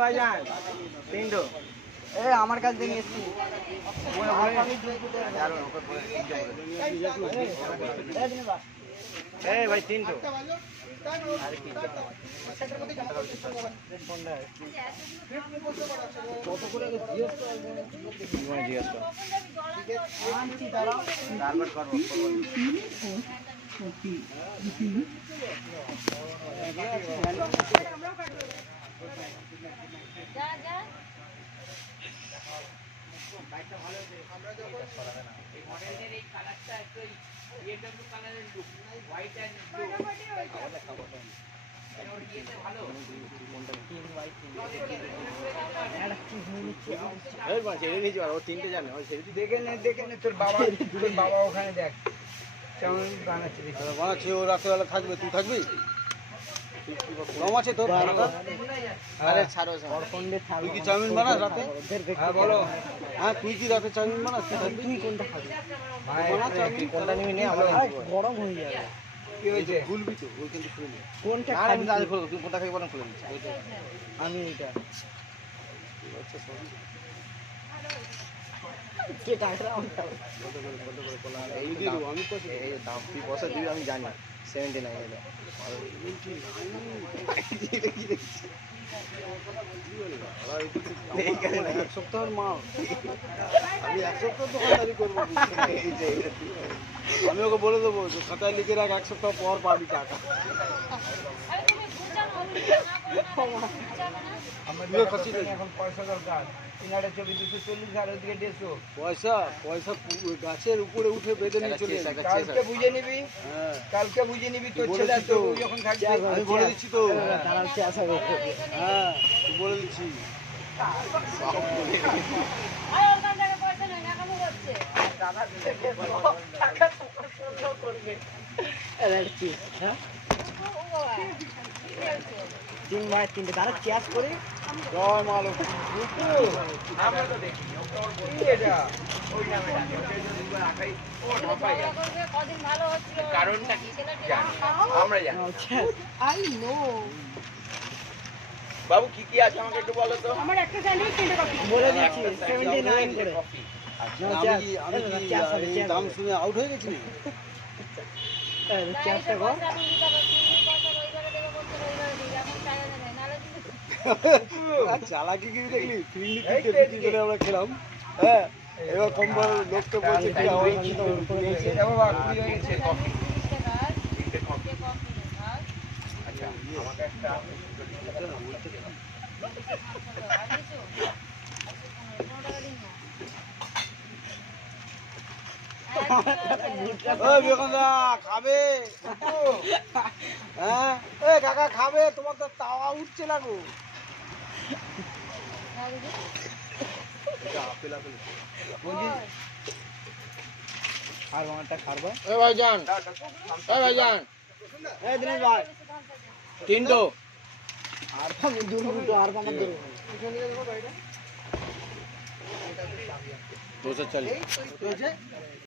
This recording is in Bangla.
ভাইজান তিনটো আমার কাছ থেকে নিয়ে এসছি ভাই তিনটো কত করে জিজ্ঞেস আমরা যখন এই মডেলের এই কালারটা একটু BMW কালারের লুক হোয়াইট এন্ড ব্লু দেখে নে তোর বাবা ওখানে দেখ কেমন বানাচ্ছে বানাচ্ছে ও রাত্রেবেলা থাকবে, তুই থাকবি? কম আছে তোর? আরে ছাড়ো তুই কি চাউমিন বানাস রাতে? হ্যাঁ বলো। হ্যাঁ তুই কি রাতে চাউমিন বানাস? তুই কোনটা খাবি? কোনটা নিবি নে, গরম হয়ে যাবে। কি হয়েছে? খুলবি তো ওই কিন্তু খুলে নে। কোনটা খাবি? আমি খুলবো, তুই কোনটা খাবি বলেন খুলে নিচ্ছি। আমি এটা আচ্ছা সরি। কে টাকা আমটা এই দিও আমি তো এই দাম তুই বসে দিবি আমি জানি 79 এর এক সপ্তাহের মাল আমি এক সপ্তাহ দোকানদারি করবো। আমি ওকে বলে দেবো যে খাতায় লিখে রাখ, এক সপ্তাহ পর পাবি টাকা। এখন পয়সা দরকার, ইনারে 2440 আর ওদিকে 150 পয়সা গাছের উপরে উঠে বেঁধে নিয়ে চলে যাবে। কালকে বুঝে নিবি, হ্যাঁ কালকে বুঝে নিবি তোর ছেলে তো যখন থাকবে আমি বলে দিচ্ছি তো। দাঁড়াচ্ছে আসা করতে। হ্যাঁ তুই বলে দিচ্ছি। তিনটে তারা চেয়ার করে জয় মা লক্ষ্মী। আমরা তো দেখি কারণটা কি আমরা জানি। বাবু কি কি আছে আমাকে একটু বলো তো। আমার একটা স্যান্ডউইচ তিনটে কফি বলে দিচ্ছি 79 করে। আমি কি দাম শুনে আউট হয়ে গেছি? চেয়ারটা কর। চালাকি কি দেখলি? ফিরনি করে আমরা খেলাম। হ্যাঁ এবার কম্বল লোককে বলছে কি আওয়াজ এটা বাবা কি হয়েছে কফি। আচ্ছা আমাকে একটা খাবে? হ্যাঁ কাকা খাবে? তোমার তো তাওয়া উঠছে না গো। আর আমারটা খারবা। এ ভাইজান, এ ভাইজান, এই দিনেশ ভাই তিনটো আর ভাঙা দুটো আর ভাঙা ধরো। 240